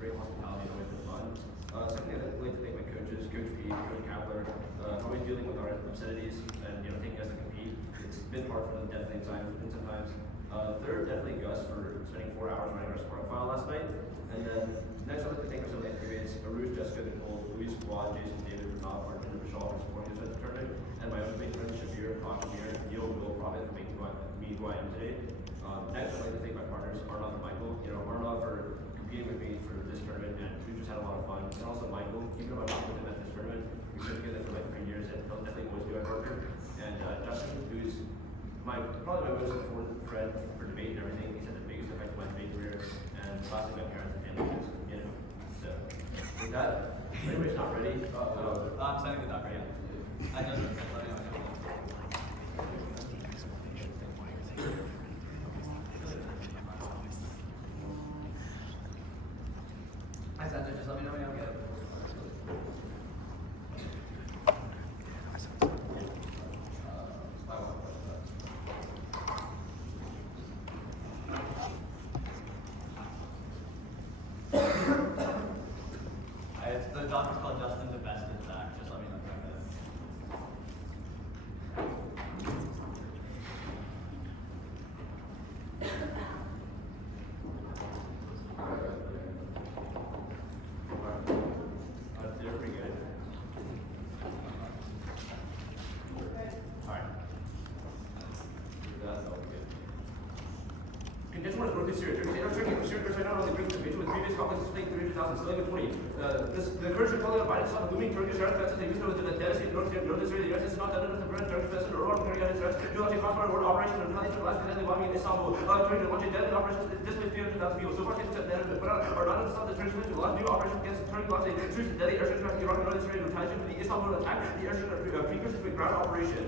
great hospitality and always been fun. Secondly, I'd like to thank my coaches, Coach P, Coach Kapler, always dealing with our obscenities and taking us to compete. It's been hard for them definitely sometimes. Third, definitely Gus for spending 4 hours writing our sport file last night. And then next, I'd like to thank our late periods, Aruj, Jessica, Nicole, Louise, Quad, Jason, David, Renat, Martin, and Michelle for supporting us at the tournament, and my own big friends, Shabir, Kosh, Amir, Neil, Will, Robin for making me who I am today. Next, I'd like to thank my partners, Arnav and Michael. Arnav for competing with me for this tournament, and we just had a lot of fun. And also Michael, even though I'm not with him at this tournament, we've been together for like 3 years, and he'll definitely always be my partner. And Justin, who's probably my most important friend for debate and everything. He's had the biggest effect on my debate career, and lastly, my parents and family. So with that, if anybody's not ready, I'm sending the doc right now. I just I sent it, just let me know when you don't get it. The doctor's called Justin the best in Zach. Just let me know if I get it. They're pretty good. Alright. That's all good. Contention was rookie series. Turkey not only brings the with previous conflicts playing 300,000, selling with 20. The Kurds are calling on Biden stop looming Turkish air threats. They used to the devastating North Syria. The US is not done with the British Turkish president or carrying out his threats. Do not take cross-border war operation and retaliation for last deadly bombing in Istanbul. During the launching deadly operations that displaced 300,000 people. So far, statements have been put out are not to stop the Turkish military. The last new operation against Turkey launched a series of deadly airstrikes against Iraq and Northern Syria in retaliation for the Istanbul attack. The airstrikes are precursors to a ground operation.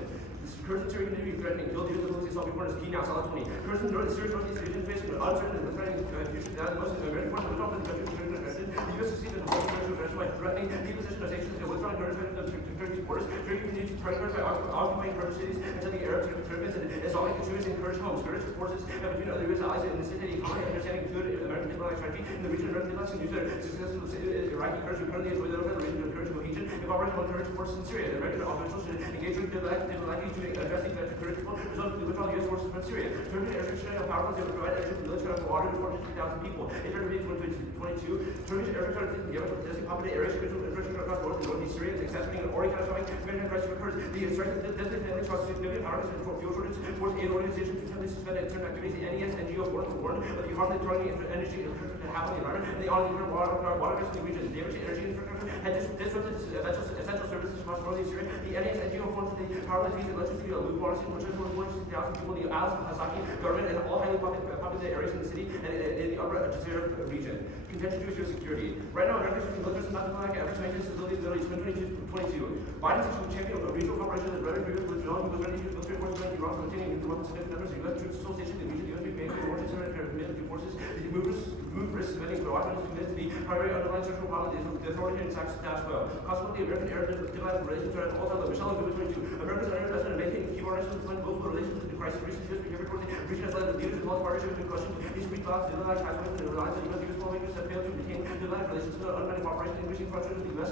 Kurds in Syria continue to be threatening, killed even the military self-report is key now, solid 20. Kurds in the northern Syria's northeast region face an uncertain and threatening future that most of the American forces withdraw from the country from Turkish aggression. The U.S. succeeded in holding Turkish aggression by threatening the position of sanctions and withdrawing Kurdish to Turkey's borders. Turkey continues to target Kurds by occupying Kurdish cities and sending Arab Turkmens and Islamic extremists in Kurdish homes. Kurdish forces between other U.S. allies and necessitate economic understanding include American diplomatic strategy in the region. American diplomats can use their successful Iraqi Kurds who currently enjoy the region of Kurdish cohesion and cooperation with Kurdish forces in Syria. The American officials should engage with diplomatically to address the threat to Kurdish people, resulting in the withdrawal of U.S. forces from Syria. Turkish airstrikes are powerful to provide airstrikes for military for water to 450,000 people. In February 2022, Turkish airstrikes are taking the effort to possessing competent areas across north and northeast Syria, exacerbating an already catastrophic humanitarian crisis for Kurds. The strike of designated families causes significant power consumption for fuel shortage, forced aid organizations to temporarily suspend certain activities. The NES NGO warned that the harmfully targeting energy infrastructure can happen in the environment, and the ongoing water crisis in the region. The damage to energy infrastructure had disrupted essential services across northeast Syria. The NES NGO forms the power that feeds electricity to lukewarm city, which is 460,000 people in the Al Hasaki government and all highly populated areas in the city and in the upper Jazeera region. Contention to ensure security. Right now, American military is not diplomatic efforts to maintain stability in the Middle East 2022. Biden's actually champion of a regional cooperation that Reverend Freeman was known who was ready to use military forces against Iran for obtaining nuclear weapons. Significant numbers of U.S. troops still stationed in the region. The U.S. being paid for Washington and committed forces. The move risk spending for Washington is committed to the primary underlying structural problem is the authoritarian status quo. Consequently, American Arab diplomatic relations are at an all-time low. Michelle in 2022. America's underinvestment in maintaining key relations with global relations with the crisis. Recent U.S. behavior towards the region has led to leaders in multi-partnerships and questions. These weak thoughts, diplomatic ties with and reliance on U.S. lawmakers have failed to maintain diplomatic relations with unfriendly cooperation, increasing frustrations with the U.S.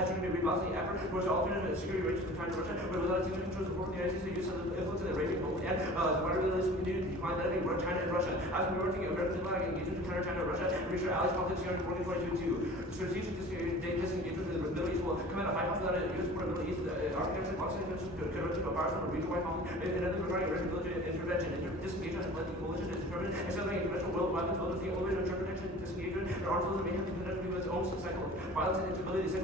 has triggered a rebalancing effort towards alternative security arrangements with China and Russia, but without significant controls support from the United States, the use of the influence of the Arabian Gulf and the wider relations continue to decline, benefiting China and Russia. As we working American diplomatic engagement to counter China and Russia, and reach our allies' conflicts here in 2022. Strategic disengagement in the Middle East will come at a high cost that U.S. support of the Middle East. Architecture, Pakistan, convention of powers from a regional-wide conflict, and other regarding American military intervention. Disengagement has led the coalition to determine accelerating conventional world weapons, building the only way to ensure protection, disengagement, and arms that may have the convention with its own cycle. Violence and instability is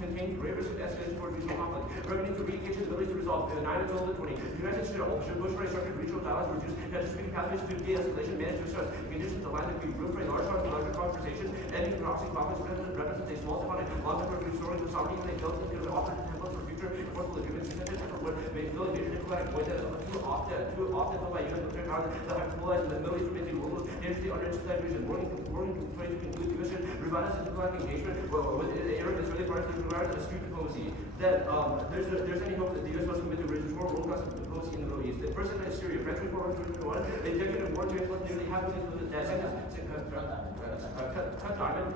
contain great risk of escalation toward regional conflict. America needs to re-engage its ability to resolve. In the 9 until the 20, the United States should push for a structured regional dialogue to reduce distributing pathways to de-escalation, manage to stress. In conditions aligned that we room for a larger conversation, ending proxy conflicts represents a small step on a long term restoring the sovereignty and they built and offer templates for future future enforceable agreements would may fill a major diplomatic void that is too often filled by U.S. military power that have polarized in the Middle East remains a global dangerously underinsular region. Warning to conclude the U.S. should revise its diplomatic engagement with the Arab and Israeli parties with regard to astute diplomacy. That there's any hope that the U.S. must commit to restore world-class diplomacy in the Middle East. The first in Syria, France report 2021, the executive war translates nearly half of these dead sentences. Cut diamond.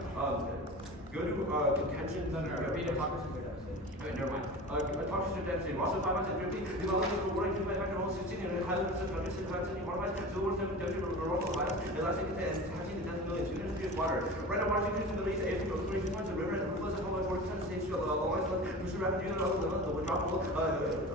Go to contention. Repeat hypocrisy or deficit. Never mind. Hypocrisy or deficit. Also, 5 months and 50. Development of warring to my factor whole 16 and highly percent countries in 5 qualified. Civil war 7 countries were wrongful violence. The last thing is touching the 10 million. 200 water. Right now, water security in the Middle East. 80 to 3 points. The river and the flows of over 47 states. Along with the rapid unit level, the withdrawal.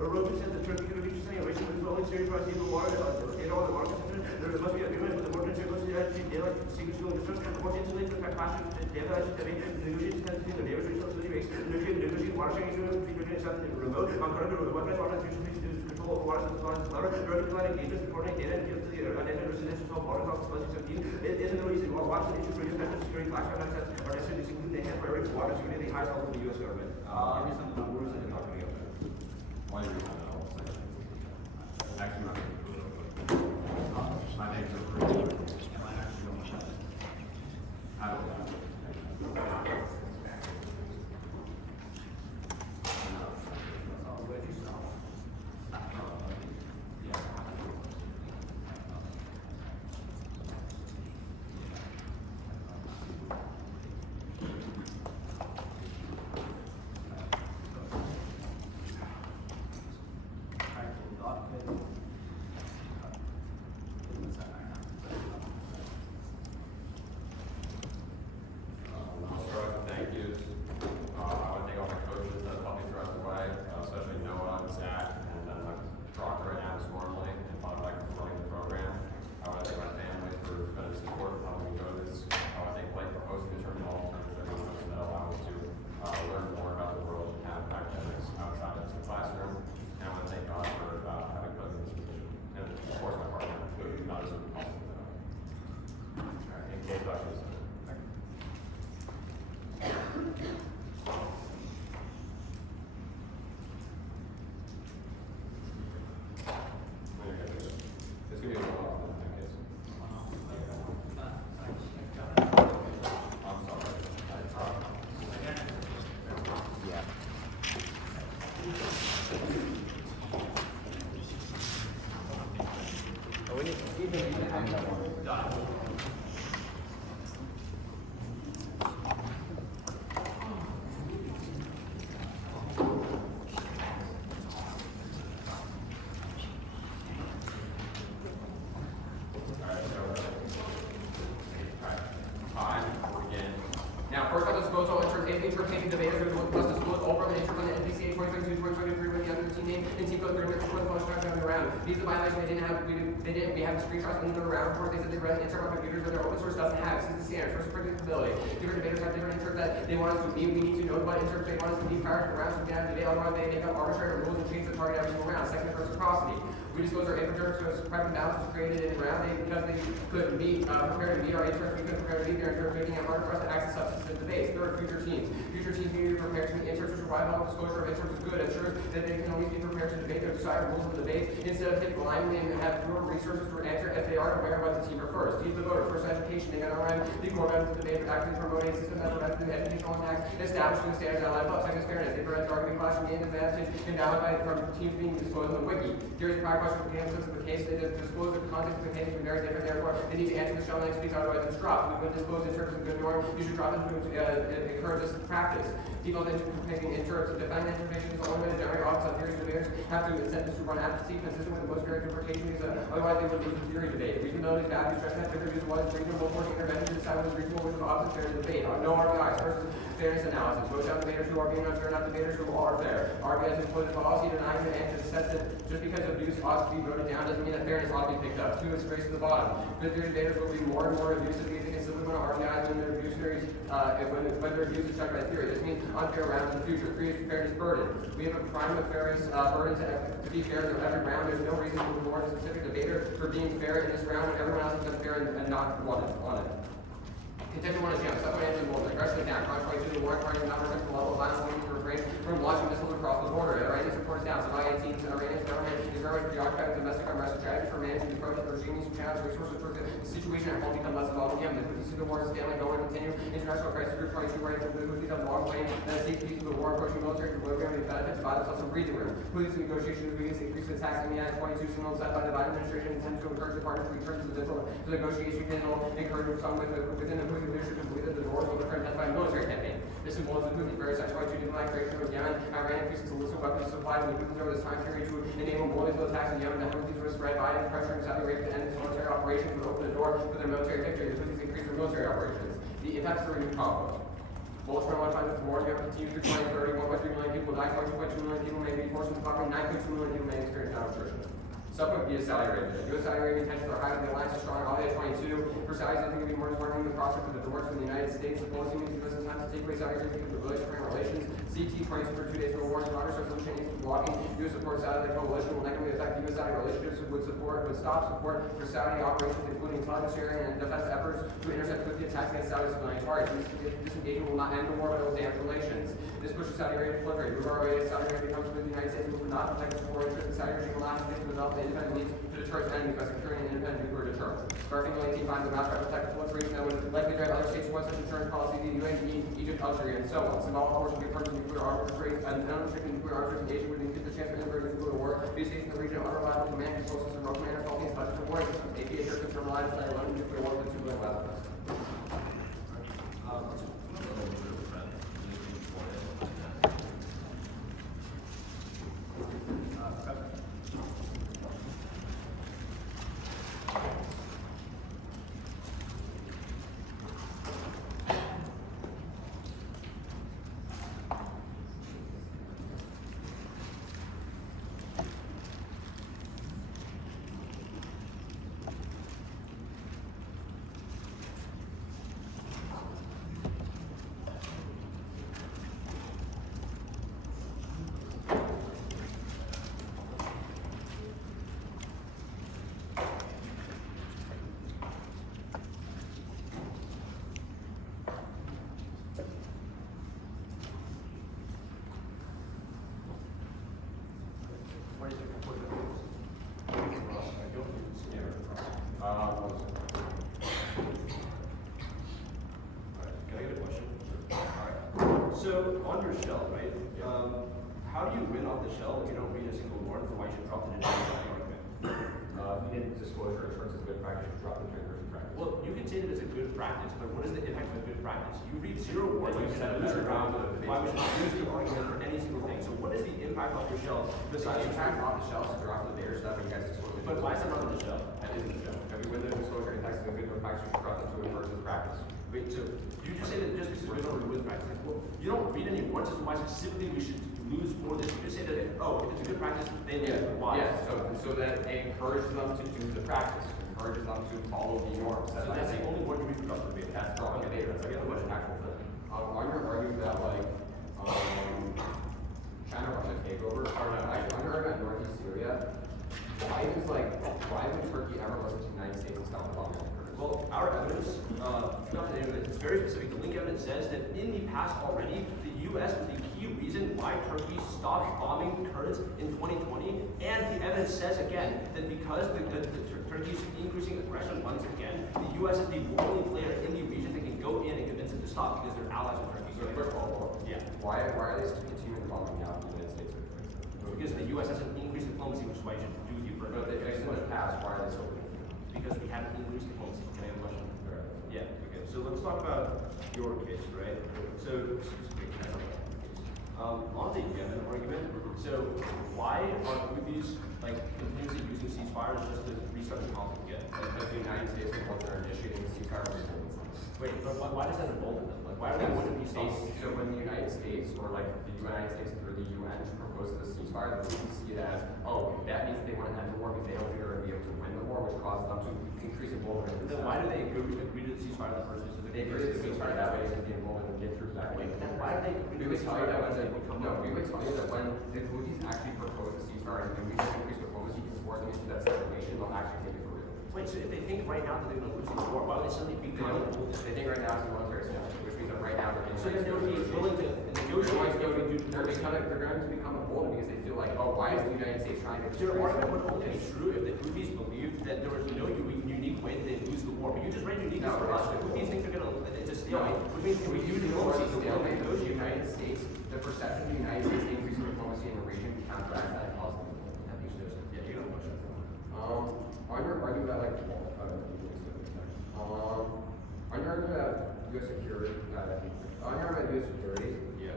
Erosion says the Turkey could reach generation with only serious price of water. Get all the water. There must be agreement with the border negotiation daylight secret school district. Unfortunately, the capacity to daylight negotiations between the neighbors resources rates, negotiating water sharing agreement between Britain and South remote. On current weapons water institutions to control over water supplies and water. Direct line engagements reporting data and gives to the identified residential solve water costs 2017. It is in the Middle East. While watching issues for U.S. national security, black access are necessary to include the enhanced priority for water security at the highest level of the U.S. government. Give me some numbers and talk to me about that. Why are you doing that all of a sudden? Actually, not. My name's over. I don't know. We have screenshots in the around report. They said they run insert on computers, but their open source doesn't have. This is the standard. First, predictability. Different debaters have different inserts that they want us to be. We need to know what inserts they want us to be prior to the round, so we can have debate. Otherwise, they make up arbitrary rules and change the target every single round. Second, reciprocity. We disclose our input terms so private balance was created in round because they couldn't meet, prepare to meet our interests. We couldn't prepare to meet their interests, making it hard for us to access substantive debates. Third, future teams. Future teams need to be prepared to meet interests which provide all disclosure of interests is good. Ensures that they can always be prepared to debate their desired rules of the debates instead of taking blindly and have fewer resources to answer if they are aware of what the team prefers. Teach the voter. First, education. They got around the core methods of debate, actively promoting a system that prevents the educational impacts, establishing the standards that line up. Second, fairness. They prevent arguing clash and gain advantage invalid from teams being disclosed on the wiki. Here's a prior question for the answers of the case. They disclose the context of the case to be very different. Therefore, they need to answer the shall next speaks, otherwise it's dropped. We would disclose in terms of good norm. You should drop it to encourage this practice. Default taking in terms of defendant information is the only way to generate office on theories debaters have to incent this to run advocacy consistent with the most fair interpretation because otherwise they would lose the theory debate. Reasonability is valued, stress test different views what is reasonable for intervention to decide what is reasonable, which is opposite fair to debate. No RBIs versus fairness analysis. Vote down debaters who are being unfair, not debaters who are fair. RBIs impose a policy denying the and to assess that just because abuse ought to be voted down doesn't mean that fairness ought to be picked up. Two is race to the bottom. Good theory debaters will be more and more abusive because they can simply want to RBIs when their abuse theories, when their abuse is checked by theory. This means unfair rounds in the future. Three is fairness burden. We have a prime of fairness burden to be fair in every round. There's no reason to reward a specific debater for being fair in this round when everyone else is unfair and not wanted on it. Contention one is young. Subway engine will aggressively down. Contrary to the warrant party, not return to the level of violence, to refrain from launching missiles across the border. situation at home become less involved in Yemen. The Houthis see the war as failing, going to continue. International Crisis Group 22 writes that the Houthis have long claimed that a safe peace of the war, approaching military equilibrium, and benefits by themselves some breathing room. Houthis negotiations begins to increase attacks in the United 22 signals set by the Biden administration intend to encourage the parties to return to the negotiation panel, encourage some within the Houthi leadership to believe that the war will occur by a military campaign. This involves the Houthi various Section 22 declaration of Yemen. Iran increases illicit weapons supply to the Houthis over this time period to enable more lethal attacks in Yemen. The Houthis would spread Biden pressuring Saudi Arabia to end its military operations would open the door for their military victory. The Houthis increase their military operations. The impacts of the renewed conflict. Bullets from 1.5 war, Yemen continues through 2030. 1.3 million people die, 22.2 million people may be forced into poverty, 9.2 million people may experience malnutrition. Subsequent via Saudi Arabia. U.S. Saudi Arabian tensions are high, the alliance is strong. Holiday 22. For Saudis, I think it would be more important than the prospect of the divorce from the United States. The policy means the U.S. intends to take away Saudi Arabia because of bilateral relations. CT 22 for 2 days for war. Congress resolution aims at blocking U.S. support Saudi. The coalition will negatively affect U.S.-Saudi relationships. Would stop support for Saudi operations, including intelligence sharing and defense efforts to intercept Houthi attacks against Saudi civilian targets. This engagement will not end the war, but it will damage relations. This pushes Saudi Arabia to proliferate. Move our way as Saudi Arabia becomes with the United States, we will not protect its foreign interests. Saudi Arabia will not have to develop the independent means to deter its enemies by securing an independent nuclear deterrent. Sparking 18 finds the mass protect the proliferation that would likely drive other states towards such deterrent policy, the UAE, Egypt, Algeria, and so on. Symbolic force will be affirmed to nuclear arms race and unrestricted nuclear arms engagement would increase the chance for integrating nuclear war. These states in the region are unreliable command control system, no commander faulty and budget warning systems. APA Turks and reliance on alone nuclear war with 2 billion weapons. So on your shell, right? How do you win off the shell if you don't read a single warrant for why you should drop the argument? You didn't disclosure insurance is good practice, you drop the trigger practice. Well, you can say that it's a good practice, but what is the impact of a good practice? You read 0 warrants, you said lose your ground, why we should use the argument for any single thing. So what is the impact off your shell besides The impact off the shell is to drop the bigger stuff and you guys disclose it. But why is it not on the shell? That is the show. Every window disclosure impacts the good practice, you should drop the to versus practice. Wait, so you just say that just because we don't read practice, well, you don't read any warrants as to why specifically we should lose for this. You just say that, oh, if it's a good practice, they lose. Why? Yeah, so that it encourages them to do the practice, encourages them to follow the norms. So that's the only word you read for trust debate. That's Dropping wrong. the data. That's That's like the an actual thing. On your argument that like China Russia takeover, or no, actually on your argument about Northeast Syria, why would Turkey ever listen to the United States and stop the bombing? Well, our evidence, not the evidence, it's very specific. The link evidence says that in the past already, the U.S. was the key reason why Turkey stopped bombing Kurds in 2020. And the evidence says again that because Turkey's increasing aggression once again, the U.S. is the only player in the region that can go in and convince it to stop because they're allies with Turkey. So first of all, yeah, why are they still continuing bombing now in the United States? because the U.S. has an increased diplomacy, which is why you should do the But the election was passed, why are they still doing it? because we have increased diplomacy. Can I have a question? Sure. Yeah, okay. So let's talk about your case, right? So, on the Yemen argument, so why are Houthis like continuously using ceasefires just to restart the conflict again? Because the United States is what they're initiating the ceasefire agreement. Wait, but why does that embolden them? Like, why are they wanting to be States, stopped? so when the United States or like the United States through the UN proposes a ceasefire, the Houthis see it as, oh, that means they want to end the war because they don't think they're going to be able to win the war, which causes them to increase involvement. Then why do they agree to the ceasefire in the first place? They agree to the ceasefire that way to be involved and get troops back. Wait, but then why do they agree We to would the tell you ceasefire that when when they they become no, we would tell you that when the Houthis actually propose a ceasefire and we just increase diplomacy to support them into that situation, they'll actually take it for real. Wait, so if they think right now that they're going to lose the war, why would they suddenly be going to lose? They think right now it's a military step, which means that right now they're So then they would be willing to negotiate. they're going to become emboldened because they feel like, oh, why is the United States trying to Your argument would only be true if the Houthis believed that there was no unique unique way that they lose the war. But you just read uniqueness No, for us, it's- which means things are going to just stalemate. No. Which means if we do diplomacy, the we'll negotiate. United States, the perception of the United States increasing diplomacy in the region counteracts that cause them. Yeah, you don't question. On your argument about like, on your argument about U.S. security, on your argument about U.S. security, Yeah.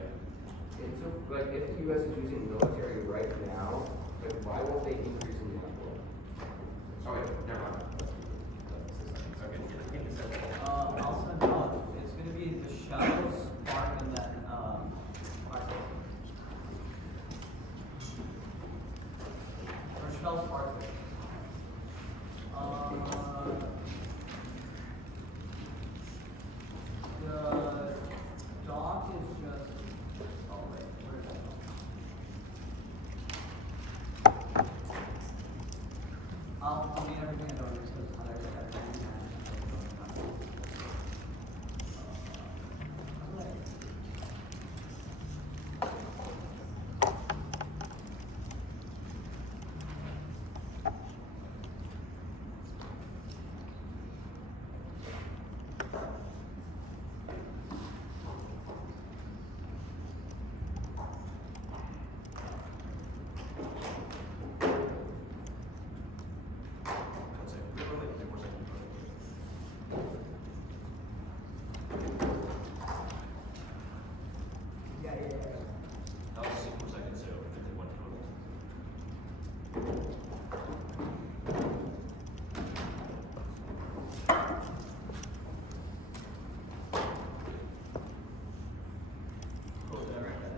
and so like if the U.S. is using military right now, like why won't they increase in the world? Okay, never mind. Okay, I'll send out, it's gonna be the Shadows, Spark, and then, Arctic. Or Shell Spark. The dock is just, oh wait, where is that? I'll need everything I don't use because I already have everything. That's it. Wait, wait, wait, 10 more seconds. That was 6 more seconds, so 51 total. Cool, did I write that?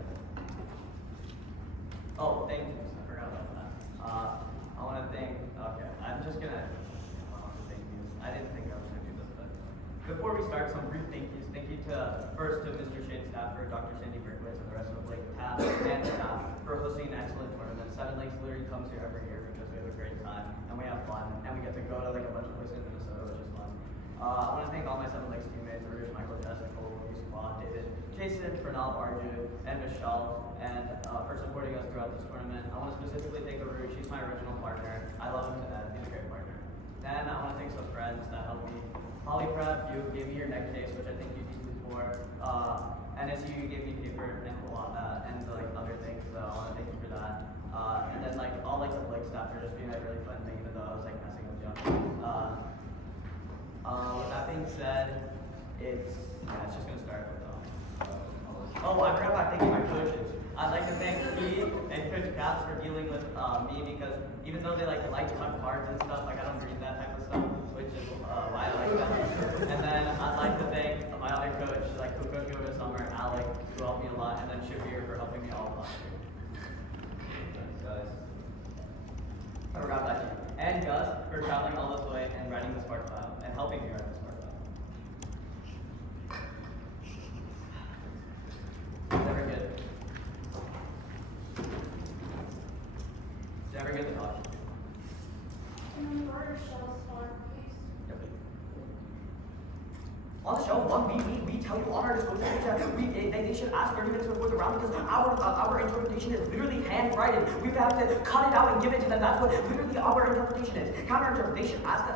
Oh, thank you. I forgot about that. I want to thank. Okay, I'm just gonna. Thank yous. I didn't think I was gonna do this, but before we start, some brief thank yous. Thank you to first to Mr. Shane Stafford, Dr. Cindy Berkowitz, and the rest of Blake Taft and staff for hosting an excellent tournament. Seven Lakes literally comes here every year because we have a great time and we have fun and we get to go to like a bunch of places in Minnesota, which is fun. I want to thank all my Seven Lakes teammates, Rich, Michael, Jessica, Louis, Squad, David, Jason, Pranal, Arju, and Michelle, and for supporting us throughout this tournament. I want to specifically thank Aru. She's my original partner. I love him to death. He's a great partner. Then I want to thank some friends that helped me. Polyprep, you gave me your neck case, which I think you used before. NSU, you gave me paper and like other things, so I want to thank you for that. And then like all like the Blake staff for just being like really fun, even though I was like messing with you. With that being said, it's just gonna start with oh, I forgot about thanking my coaches. I'd like to thank Pete and Coach Caps for dealing with me because even though they like cut cards and stuff, like I don't read that type of stuff, which is why I like them. And then I'd like to thank my other coach, like who coached me over the summer, Alec, who helped me a lot, and then Shabir for helping me all last year. Thanks, guys. I forgot that too. And Gus for traveling all this way and writing the Spark file and helping me write the Spark file. Never good. Never get the talk. On the show, we tell you on our disclosure page that they should ask 30 minutes before the round because our interpretation is literally handwritten. We would have to cut it out and give it to them. That's what literally our interpretation is. Counter interpretation should ask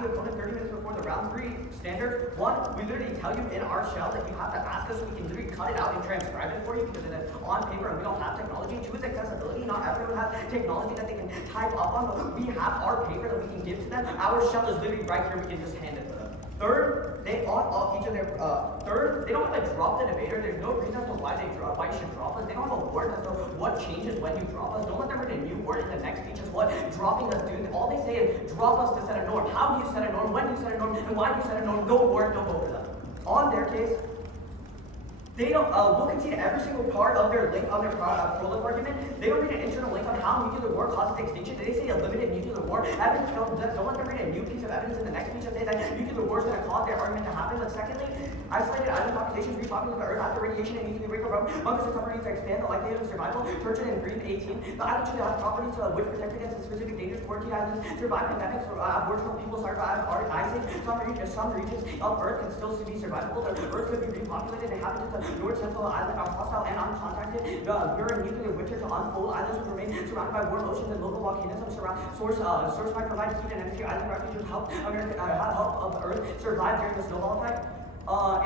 the opponent 30 minutes before the round 3 standard. One, we literally tell you in our shell that you have to ask us so we can literally cut it out and transcribe it for you because it's on paper and we don't have technology. Two is accessibility. Not everyone has technology that they can type up on, but we have our paper that we can give to them. Our shell is literally right here. We can just hand it to them. Third, they on each of their third, they don't have to drop the debater. There's no reason as to why you should drop us. They don't have a word as to what changes when you drop us. Don't let them write a new word in the next speech is what dropping us do. All they say is drop us to set a norm. How do you set a norm? When do you set a norm? And why do you set a norm? No word, don't vote for them. On their case, they don't we'll concede every single part of their link on their prolif argument. They don't read an internal link on how nuclear war causes extinction. They say a limited nuclear war. Evidence don't let them read a new piece of evidence in the next speech and say that nuclear war is going to cause their argument to happen. But secondly, isolated island populations repopulating the earth after radiation and nuclear break from fungus and properties to expand the likelihood of survival. Turgeon and Green 18. The island should have properties which protect against the specific dangers. Quarantine islands survive pandemics. Aboriginal people survive ice age. Some regions of earth can still be survivable. The earth could be repopulated. Inhabitants of North Central Island are hostile and uncontacted. We're in nuclear winter to unfold. Islands will remain surrounded by warm oceans and local volcanoes. Source might provide heat and energy. Island refuge help of Earth survive during the snowball effect.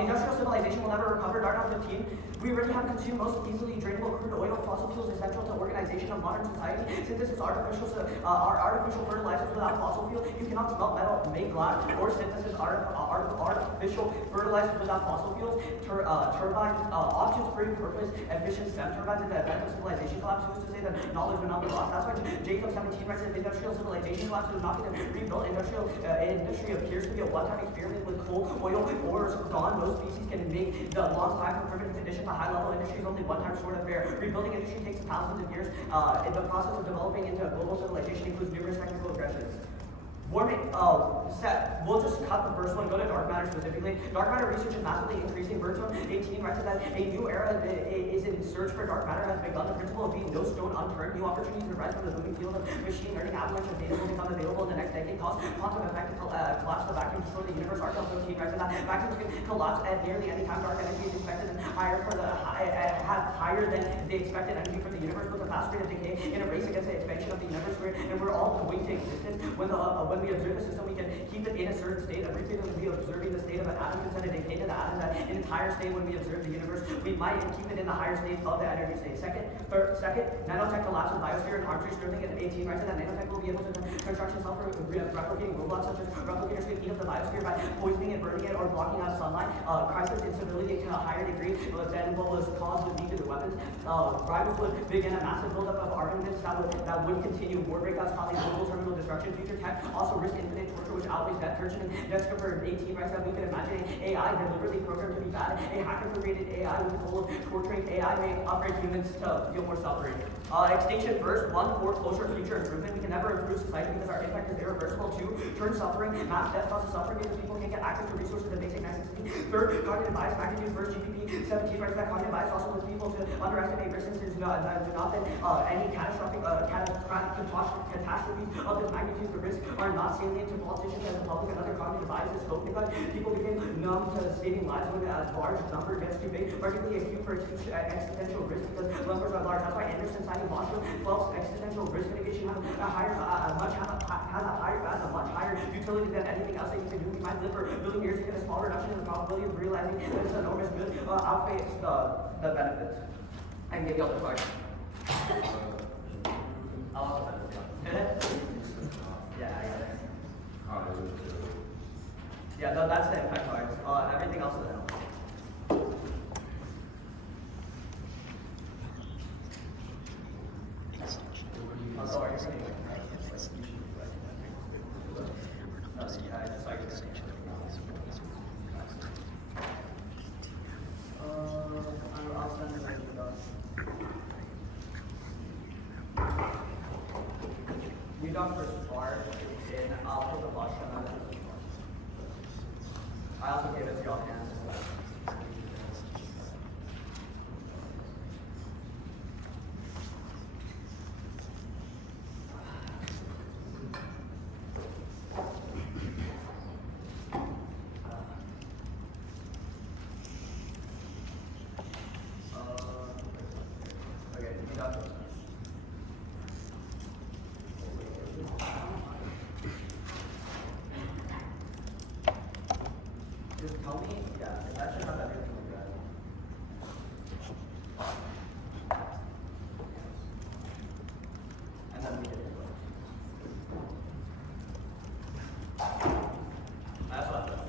Industrial civilization will never recover. Dark 15. We already have consumed most easily drainable crude oil. Fossil fuels essential to organization of modern society. Synthesis artificial fertilizers without fossil fuel. You cannot smelt metal, make glass, or synthesis artificial fertilizers without fossil fuels. Turbines, options for purpose, efficient stem turbines in the event of civilization collapse. Who's to say that knowledge will not be lost? That's why Jacob 17 writes that industrial civilization collapse is not going to rebuild. Industry appears to be a one-time experiment with coal, oil, ores gone. No species can make the long time for primitive conditions. A high-level industry is only one-time sort of affair. Rebuilding industry takes thousands of years. The process of developing into a global civilization includes numerous technical aggressions. Warming, we'll just cut the first one, go to dark matter specifically. Dark matter research is massively increasing. Birdstone 18 writes that a new era is in search for dark matter has begun. The principle of being no stone unturned. New opportunities arise from the booming field of machine learning. Avalanche of data will become available in the next decade. Cause quantum effect to collapse the vacuum, destroy the universe. Arkel 15 writes that vacuums can collapse at nearly any time. Dark energy is expected and higher than the expected energy for the universe, with a fast rate of decay in a race against the expansion of the universe. And we're all going to existence. When we observe the system, we can keep it in a certain state. Every time we observing the state of an atom can send a decay to the atom. That entire state, when we observe the universe, we might keep it in the higher state of the energy state. Second, nanotech collapses biosphere and arms race. Sterling at 18 writes that nanotech will be able to construct self-replicating robots, such as replicators could eat up the biosphere by poisoning it, burning it, or blocking out sunlight. Crisis instability to a higher degree than what was caused with nuclear weapons. Rivals would begin a massive buildup of armaments that would continue. War breakouts causing global terminal destruction. Future tech also risk infinite torture, which outweighs death. Kirchen and Jessica 18 writes that we can imagine AI deliberately programmed to be bad. A hacker created AI with the goal of torturing. AI may upgrade humans to feel more suffering. Extinction first. 1. Foreclosure, future improvement. We can never improve society because our impact is irreversible. 2. Turn suffering. Mass death causes suffering because people can't get access to resources and basic necessities. 3. Cognitive bias. Magnitude first. GPP 17 writes that cognitive bias also leads people to underestimate risks and do not then any catastrophic catastrophes of this magnitude. The risks are not salient to politicians and the public, and other cognitive biases spoke because people became numb to saving lives when a large number gets too big, particularly acute for existential risk because numbers are large. That's why Anderson citing Marshall 12's existential risk mitigation has a much higher utility than anything else that you can do. We might live for a million years to get a small reduction in the probability of realizing that this enormous good outweighs the benefits. I can give you all the cards. I'll also benefit. Yeah, I got it. Yeah, no, that's the impact cards. Everything else is a help. Oh, sorry. Yeah, I just like it. I'll send it right to the you done first part, and I'll put the blush on that. I also gave it to y'all hands. Okay, you got this. Just tell me, yeah, that should have everything like that. And then we did it. That's what I thought.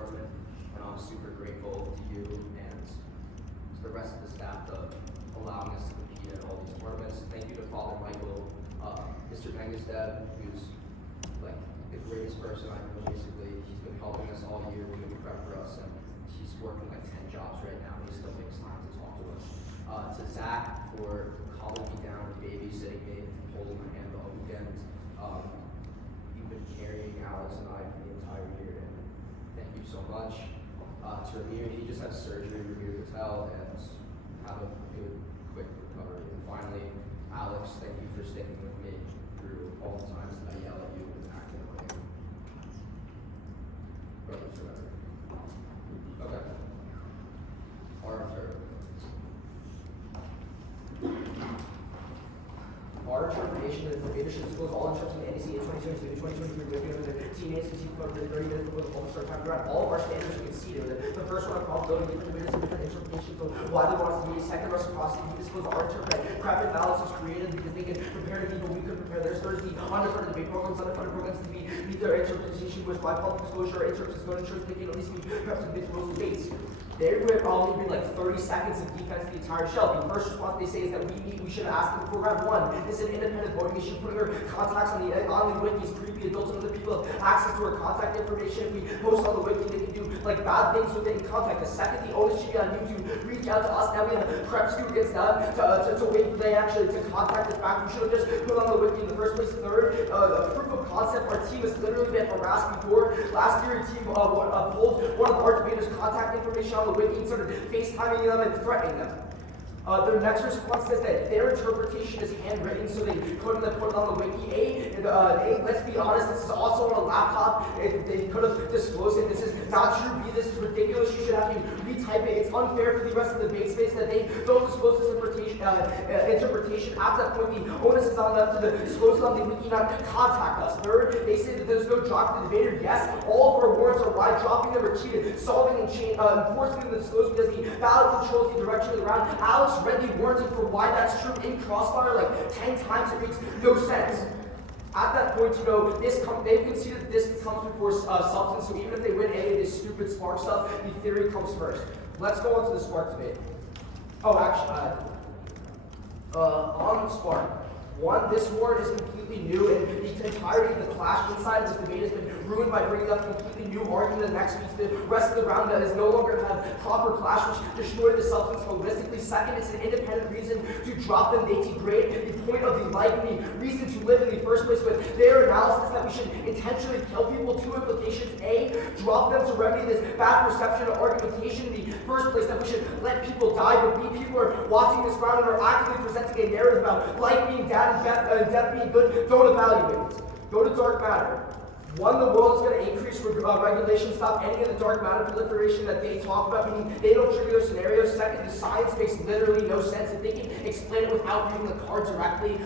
tournament, and I'm super grateful to you and to the rest of the staff for allowing us to compete at all these tournaments. Thank you to Father Michael, Mr. Penga's dad, who's like the greatest person I know. Basically, he's been helping us all year, doing prep for us, and he's working like 10 jobs right now. He still makes time to talk to us. To Zach for calming me down and babysitting me and holding my hand all weekend. You've been carrying Alex and I for the entire year, and thank you so much. To Ramir, he just had surgery, Ramir Patel, and have a good, quick recovery. And finally, Alex, thank you for sticking with me through all the times that I yell at you and act annoying. Brothers forever. Okay. Our interpretation of the leadership schools all instructs in the NEC in 2022 to 2023. We have given the teammates and team cover 30 minutes before the full start time. Throughout all of our standards, you can see there. The first one, our probability, different minutes and different interpretations of why they want us to be. Second, reciprocity. These schools are interpreted. Craft and balance was created because they can prepare to people we couldn't prepare. There's the underfunded debate programs, underfunded programs to meet their interpretation, which by public disclosure, interprets going to ensure they can at least meet perhaps the rules debates. There would probably be like 30 seconds of defense the entire show. The first response they say is that we should ask them for round one. This is an independent voting. We should put her contacts on the wikis. Creepy adults and other people have access to her contact information. If we post on the wiki, they can do like bad things with it in contact. The second, the onus should be on you to reach out to us. Now we have prep students to wait for they actually to contact us back. We should have just put on the wiki in the first place. Third, proof of concept. Our team has literally been harassed before. Last year, a team pulled one of our debaters' contact information on the wiki and started FaceTiming them and threatening them. Their next response says that their interpretation is handwritten, so they put it on the wiki. Let's be honest, this is also on a laptop. They could have disclosed it. This is not true. B, this is ridiculous. You should have to retype it. It's unfair for the rest of the debate space that they don't disclose this interpretation. At that point, the onus is on them to disclose it on the wiki, not contact us. Third, they say that there's no drop to the debater. Yes, all of our warrants are why dropping them or cheated, solving and enforcing the disclosure because the ballot controls the direction of the round. Alex read the warranted for why that's true in Crossfire like 10 times. It makes no sense. At that point, they've conceded that this comes before substance, so even if they win any of this stupid Spark stuff, the theory comes first. Let's go on to the Spark debate. Oh, actually, on Spark. One, this warrant is completely new, and the entirety of the clash inside of this debate has been ruined by bringing up a completely new argument the next week. The rest of the round that is no longer have proper clash, which destroyed the substance holistically. Second, it's an independent reason to drop them. They degrade the point of the life and the reason to live in the first place. With their analysis that we should intentionally kill people, two implications. A, drop them to remedy this bad perception or argumentation in the first place, that we should let people die. But B, people are watching this round and are actively presenting a narrative about life being bad and death being good. Don't evaluate it. Go to dark matter. One, the world is going to increase regulation, stop any of the dark matter proliferation that they talk about, meaning they don't trigger their scenarios. Second, the science makes literally no sense. If they can explain it without reading the card directly,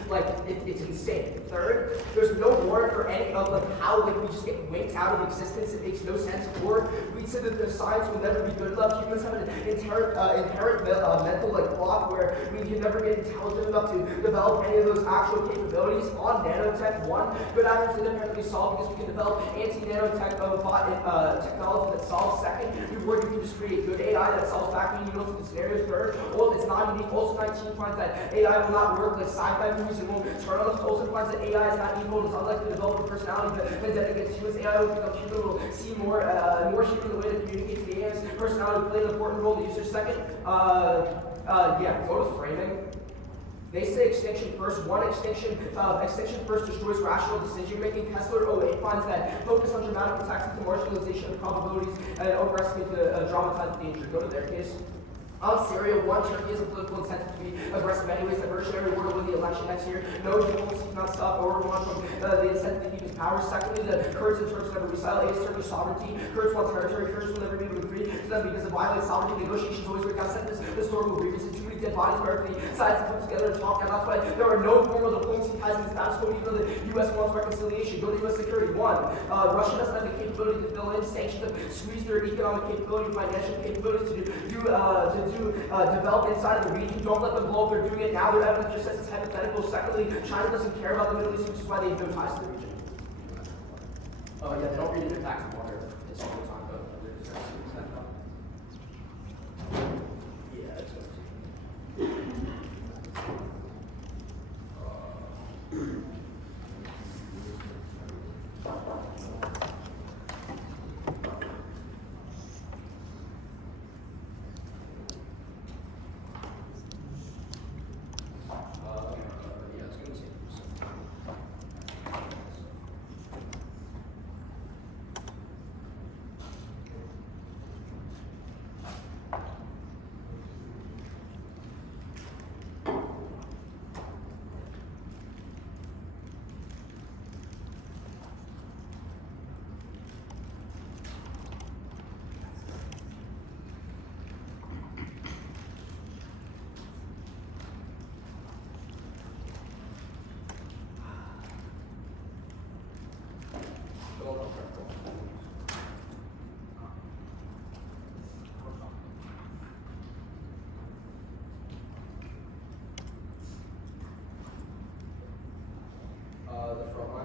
it's insane. Third, there's no warrant for any of how we just get winked out of existence. It makes no sense. Fourth, we said that the science will never be good enough. Humans have an inherent mental clock where we can never get intelligent enough to develop any of those actual capabilities. On nanotech, one, good actors independently solve because we can develop anti-nanotech technology that solves. Second, you can just create good AI that solves back when you know the scenarios. Third, it's not unique. Also 19 finds that AI will not work like sci-fi movies. It won't turn on us. Also finds that AI is not evil. It's unlikely to develop a personality that against humans. AI will become human. Will see more human in the way to communicate to the AI's personality will play an important role in the user. Second, go to framing. They say extinction first. One, extinction first destroys rational decision making. Kessler 08 finds that focus on dramatic attacks into marginalization of probabilities and overestimate the dramatized danger. Go to their case. On Syria, one, Turkey has a political incentive to be aggressive anyways. The revolutionary war will win the election next year. No, diplomacy cannot stop Erdogan from the incentive to keep his power. Secondly, the Kurds and Turks never reconcile. A is Turkish sovereignty. Kurds want territory. Kurds will never be able to agree to them because it violates sovereignty. Negotiations always break down. Second, this historical grievances. Too many dead bodies for the sides to come together and talk. And that's why there are no formal diplomacy ties in the status quo, even though the U.S. wants reconciliation. Go to U.S. security. One, Russia doesn't have the capability to fill in sanctions to squeeze their economic capability, financial capabilities to develop inside of the region. Don't let them blow up. They're doing it now. Their evidence just says it's hypothetical. Secondly, China doesn't care about the Middle East, which is why they have no ties to the region. They don't read it in tax and water. It's all the time, but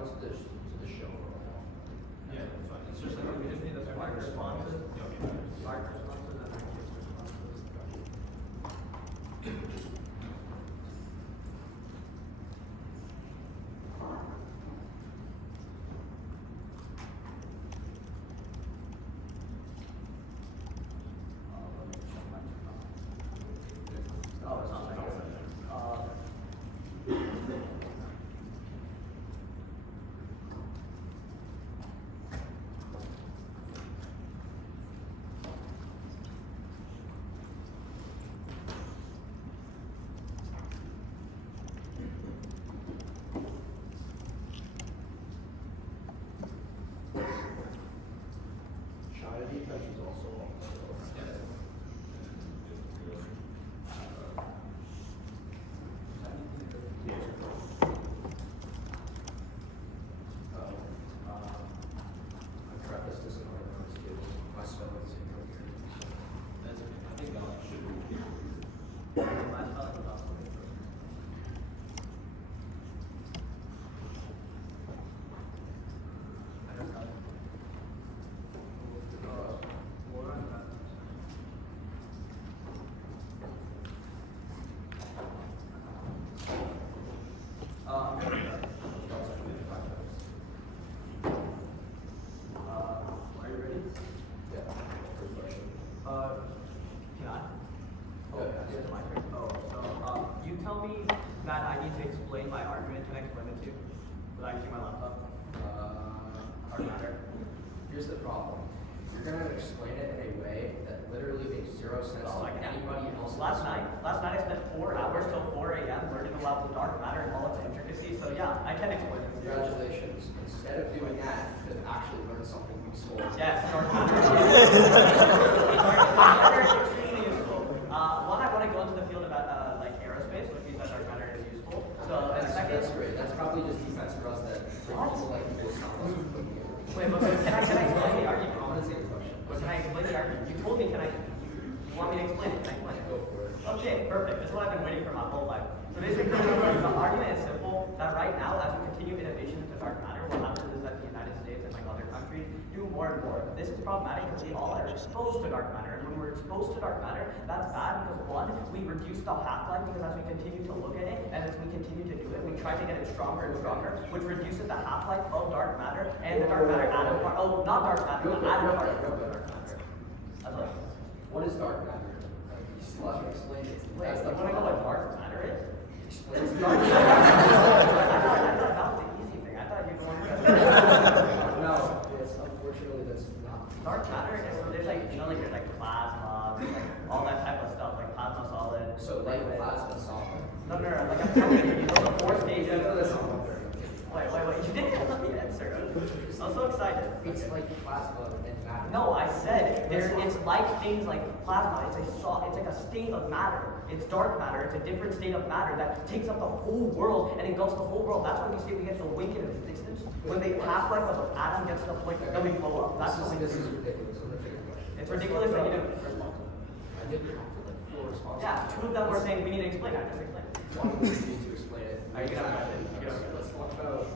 response to the show. Yeah, so it's just We just need the smart responses. Smart responses and then kids responses. Oh, it's not like China defense is also on. I preface this in my notes too. My spelling is incorrect. That's okay. I think that should be here. My spelling was also incorrect. I just got it. We'll run that. I'm gonna do that. Are you ready? Yeah. First question. Can I? Oh, yeah. It's my turn. Oh, so, you tell me that I need to explain my argument. Can I explain it to you? Without using my laptop? Hard matter. Here's the problem. You're gonna explain it in a way that literally makes zero sense Oh, to I can't. anybody else. Last night I spent 4 hours till 4 a.m. learning about the dark matter and all its intricacies. So yeah, I can explain it. Congratulations. Instead of doing that, you could actually learn something useful. Yes, dark matter. Dark matter is extremely useful. One, I want to go into the field of like aerospace, which means that dark matter is useful. So and second, That's great. That's probably just defense for us that people like people stop us from putting it. wait, but can I explain the argument? I want to see a question. But can I explain the argument? You told me, you want me to explain it? Can I explain it? Go for it. Okay, perfect. That's what I've been waiting for my whole life. So basically, the argument is simple, that right now, as we continue innovation into dark matter, what happens is that the United States and like other countries do more and more. This is problematic because we all are exposed to dark matter. And when we're exposed to dark matter, that's bad because one, we reduce the half-life because as we continue to look at it, and as we continue to do it, we try to get it stronger and stronger, which reduces the half-life of dark matter and the dark matter atom part. Oh, not dark matter, the atom part. That's what. What is dark matter? You still have to explain it. Wait, That's you the want to know what problem. dark matter is? Explain it. Dark matter. I thought that was the easy thing. I thought you were the one who No, yes, unfortunately, that's not. Dark matter is, there's like, you know, like there's like plasma, there's like all that type of stuff, like plasma solid. So like plasma solid. No, like I'm telling you, you know the 4 stages. You know this on Wait, you didn't let me answer. I'm so excited. It's like plasma and matter. No, I said it's like things like plasma. It's like a state of matter. It's dark matter. It's a different state of matter that takes up the whole world and engulfs the whole world. That's when we say we get to awaken in existence. When the half-life of an atom gets to the point that we blow up. That's when This is ridiculous. I'm gonna take a question. it's ridiculous that you didn't respond. I didn't have to like full response. Yeah, 2 of them were saying we need to explain. I just explained. One of us needs to explain it. Are you gonna have it? You gonna- Let's talk about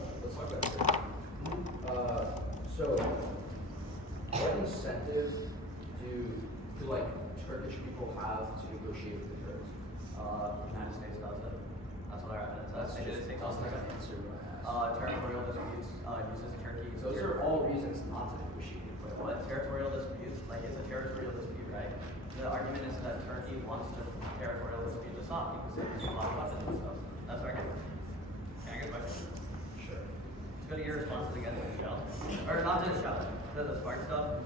so what incentive do like Turkish people have to negotiate with the Turks? United States does it. That's what our evidence says. They did it 6 that's months not ago. an answer to what I asked. Territorial disputes uses Turkey. Those are all reasons not to negotiate. Wait, what? Territorial disputes? Like it's a territorial dispute, right? The argument is that Turkey wants the territorial dispute to stop because they use a lot of weapons and stuff. That's our argument. Can I get a question? Sure. It's good to hear responses against the shell. Or not just shell, the spark stuff.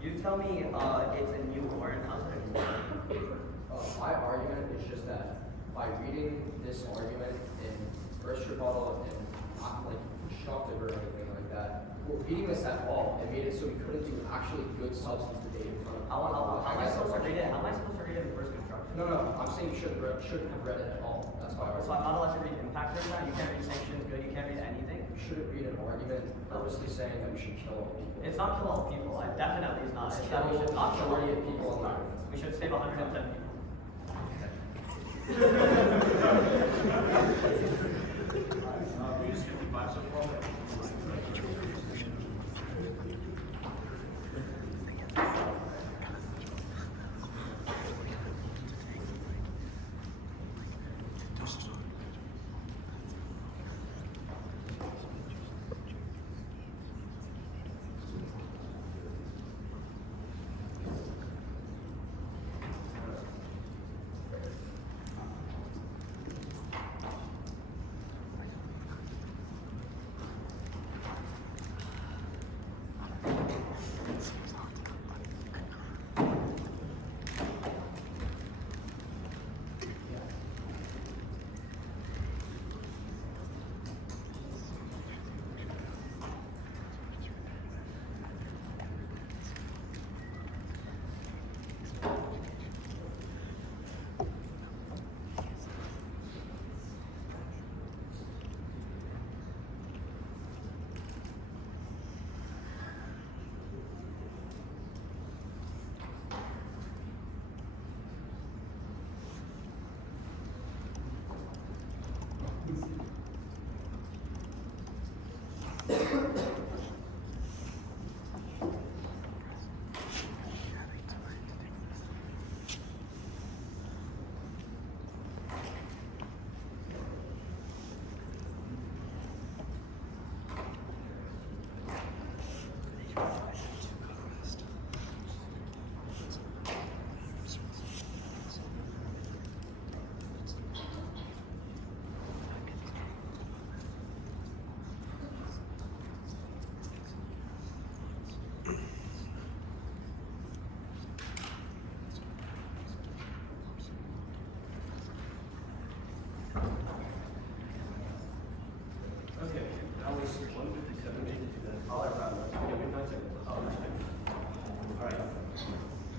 You tell me it's a new war and how's it a new war? My argument is just that by reading this argument in first rebuttal and not like constructive or anything like that, or reading this at all, it made it so we couldn't do actually good substance debate in front of. How am I supposed to read it? How am I supposed to read it in first construction? No. I'm saying you shouldn't have read it at all. That's why. So I'm not allowed to read impact or that? You can't read sanctions good, you can't read anything? You shouldn't read an argument purposely saying that we should kill all people. It's not kill all people. It definitely is not. It's It's that we kill should not kill all majority of people on Earth. We should save 110 people. We just 55 so far.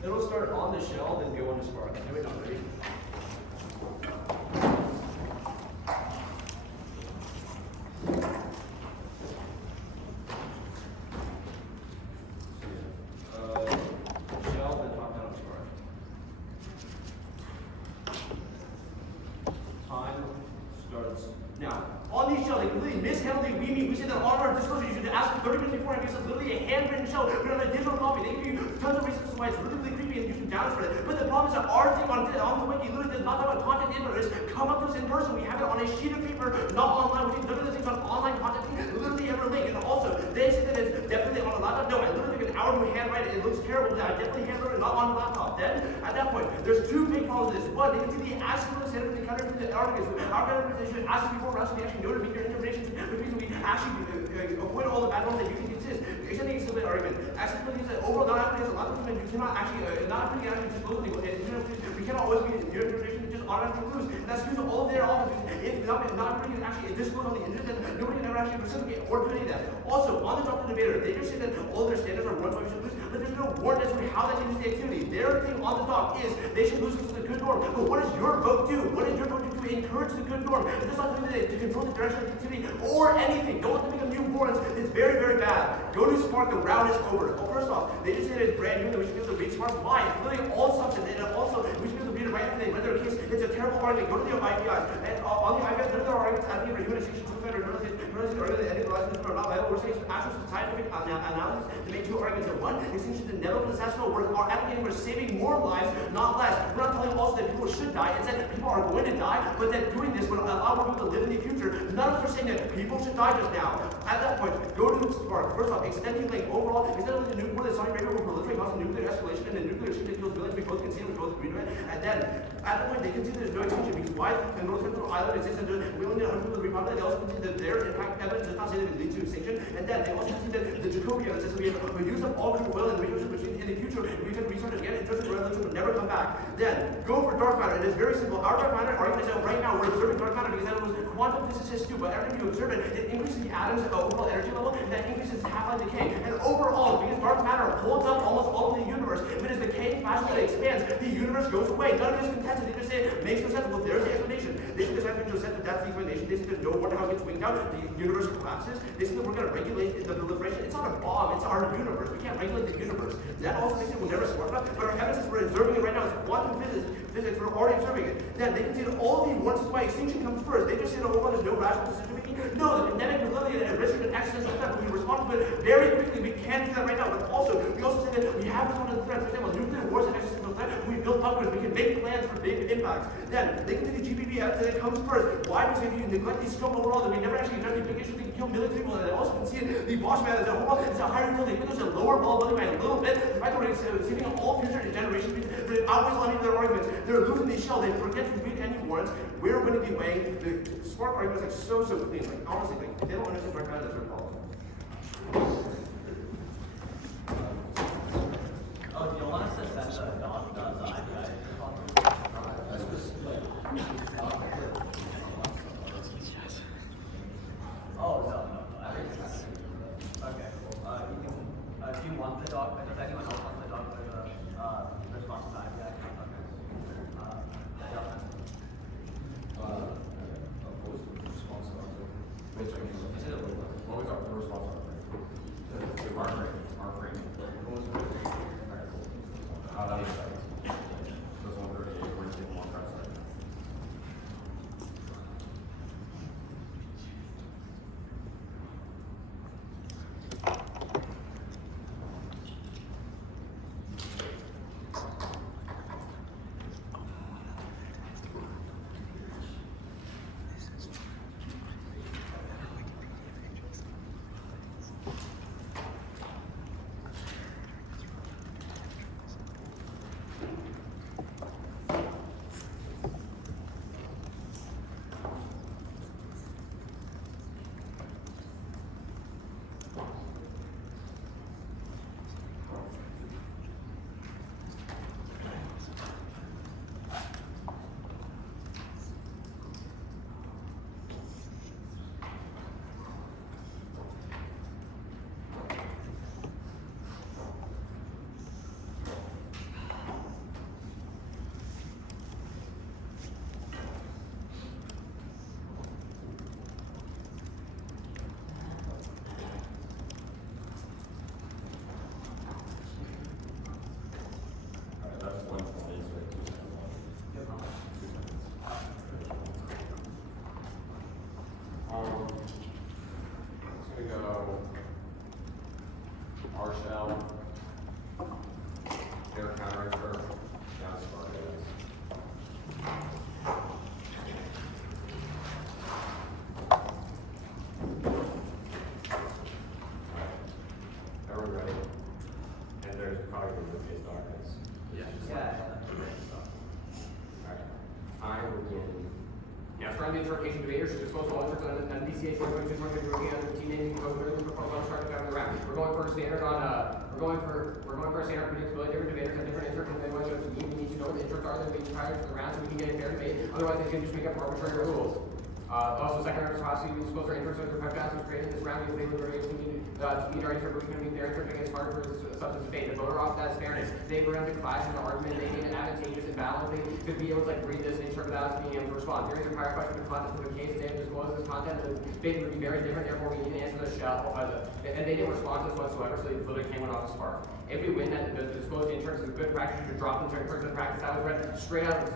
It'll start on the shell, then go on the spark. Here we go, ready? Shell, then top down spark. Time starts now. On these shells, they completely mishandle the we say that on our disclosure, you should ask for 30 minutes beforehand because it's literally a handwritten shell. We don't have a digital copy. They give you tons of reasons why it's really, really creepy and you should download for it. But the problem is that our thing on the wiki literally does not have a content info. It is come up to us in person. We have it on a sheet of paper, not online. We literally things on online content, literally ever link. And also, they say that it's definitely on a laptop. No, I literally took an hour to handwrite it. It looks terrible, but I definitely handwrote it, not on a laptop. Then, at that point, there's two big problems with this. One, they can see the actual standard of the counter to the arguments. Our counter should ask you before Russell, we actually know to make your interpretations, which means we actually avoid all the bad ones that you think exist. Extending a simple argument. Accessibility is that overall non-applicants, a lot of times you cannot actually, non-applicant actually just goes we cannot always be in your interpretation, it just automatically lose. And that's due to all of their offenses. If non-applicant actually disclose on the internet, then nobody can ever actually reciprocate or do any of that. Also, on the doctor debater, they just say that all their standards are 1 to 5 should lose, but there's no warrant as to how that changes the activity. Their thing on the doc is they should lose because of the good norm. But what does your vote do? What does your vote do to encourage the good norm? It does not do that to control the direction of the activity or anything. Don't let them make a new warrants. It's very, very bad. Go to Spark, the round is over. Well, first off, they just said it's brand new that we should be able to read Spark. Why? It's literally all substance, and also we should be able to read it right after they read their case. It's a terrible argument. Go to the IPIs. And on the IPIs, there are arguments asking for human extinction suicide or journalistic argument that any of the licenses are not viable. We're saying actual scientific analysis to make two arguments. One, extinction is never necessary work. Our advocating for saving more lives, not less. We're not telling also that people should die. Instead, people are going to die, but that doing this would allow more people to live in the future. None of us are saying that people should die just now. At that point, go to Spark. First off, extending like overall, instead of the nuclear, Saudi Arabia will proliferate cause nuclear escalation and a nuclear issue that kills millions, we both concede, we both agree to it. And then, at that point, they concede there's no extinction because why the North Central Island exists and we only need 100 people to repopulate. They also concede that their impact evidence does not say that it leads to extinction. And then they also concede that the Jacobi evidence says we have a use of all crude oil and resources which in the future we can research again and just the revolution would never come back. Then go for dark matter. It is very simple. Our dark matter argument is that right now we're observing dark matter because that was quantum physicists too, but every time you observe it, it increases the atom's overall energy level and that increases half-life decay. And overall, because dark matter holds up almost all of the universe, if it is decaying faster than it expands, the universe goes away. None of this is contested. They just say it makes no sense. Well, there's the explanation. They say the science fiction said that that's the explanation. They say there's no wonder how it gets winked out. The universe collapses. They say that we're going to regulate the proliferation. It's not a bomb. It's our universe. We can't regulate the universe. That also makes it we'll never spark up. But our evidence is we're observing it right now. It's quantum physics. We're already observing it. Then they can see that all of the warrants is why extinction comes first. They just say that there's no rational decision making. No, the pandemic is literally a risk of an existential threat. We respond to it very quickly. We can't do that right now. But also, we also say that we have this one of the threats. For example, nuclear wars and existential threat. We build bunkers. We can make plans for big impacts. Then they can see the GBB evidence that it comes first. Why? Because if you neglect these scope overall, then we never actually address the big issues. They can kill millions of people. And they also can see the Bosch man as a whole. It's a higher building. But there's a lower vulnerability by a little bit. The fact that we're saving all future generations, but it outweighs a lot of their arguments. They're losing these shell. They forget to read any warrants. We're going to be weighing the Spark arguments like so clean. Like honestly, like they don't understand dark matter. That's their problem. Oh, do you want us to send the doc the IPI? Oh, no. Okay, well, you can, do you want the doc, does anyone else want the doc for the response to IPI? Okay. Opposed to the response to what was our response to our frame? How that is those 138 we're taking one precedent. round of interrogation debaters should disclose all interests on NDCA 2022 under 15 We're going for a standard on a standard predictability. Different debaters have different interests, and everyone should need to know what the interests are that we prior to the round so we can get a fair debate. Otherwise, they can just make up arbitrary rules. Also, second responsibility to disclose our interests with the was created this round. We believe we're able to meet our interest. We can meet their interest against harder for substance debate. The voter off that is fairness. They bring up the clash in the argument. They think it advantageous and balanced. They could be able to read this and interpret without us being able to respond. There is a prior question of the content of the case. They have disclosed this content. The debate would be very different. Therefore, we need to answer the shell. And they didn't respond to this whatsoever, so they literally came off the spark. If we win that, the disclosed interest is a good practice. You should drop them certain person practice. That was read straight out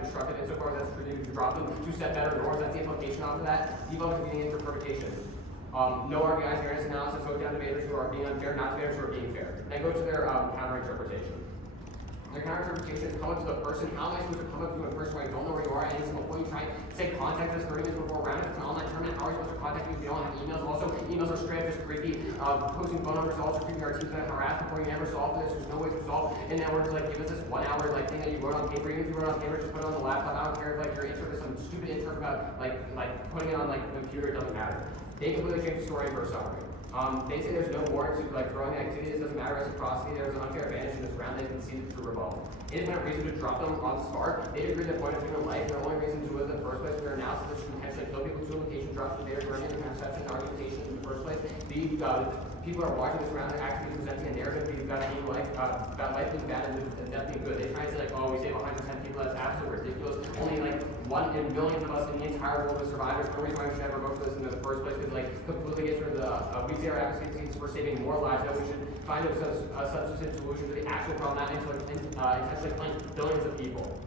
instructed insofar as that's true. You should drop them to set better norms. That's the implication off of that. Default is being interpretation. No RBI fairness analysis. Vote down debaters who are being unfair, not debaters who are being fair. Then go to their counter interpretation. Their counter interpretation is come up to the person. How am I supposed to come up to a person where I don't know where you are? And at some point you try to say contact us 30 minutes before a round. If it's an online tournament, how are you supposed to contact you if you don't have emails? Also, emails are straight up just creepy. Posting phone numbers also creepy. Our teams that harass before you ever solve this. There's no way to solve. And then we're just give us this 1 hour thing that you wrote on paper. Even if you wrote on paper, just put it on the laptop. I don't care if your intro is some stupid intro about putting it on the computer. It doesn't matter. They completely change the story for a summary. They say there's no warrant to throwing the activity. This doesn't matter. Reciprocity. There's an unfair advantage in this round. They conceded to rebuttal. It isn't a reason to drop them on the start. They agreed the point of human life. The only reason to do it in the first place. Their analysis that should potentially kill people to location drops from their burning conception and argumentation in the first place. People are watching this round. They're actually presenting a narrative about human life, about life being bad and death being good. They try to say we save 110 people. That's absolutely ridiculous. Only 1 in millions of us in the entire world of survivors. No reason why we should ever vote for this in the first place because completely gets rid of the we say our advocacy for saving more lives. That we should find a substantive solution to the actual problem, not intentionally killing billions of people.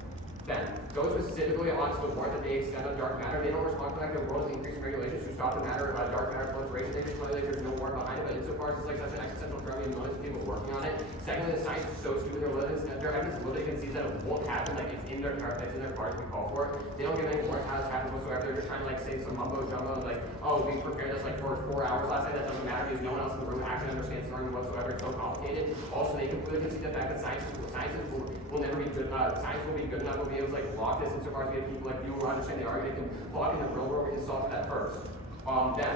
Then, go specifically onto the warrant that they extend on dark matter. They don't respond to the fact that the world is increasing regulations to stop the dark matter proliferation. They just tell you there's no warrant behind it, but insofar as it's such an existential threat, we have millions of people working on it. Secondly, the science is so stupid, their evidence literally concedes that it won't happen, it's in their cards we call for it. They don't give any warrant how this happens whatsoever. They're just trying to say some mumbo jumbo we prepared this for 4 hours last night. That doesn't matter because no one else in the room actually understands the argument whatsoever. It's so complicated. Also, they completely concede the fact that science will never be good. Science will be good enough. We'll be able to block this insofar as we have people like you who understand the argument can block in the real world. We can solve that first. Then,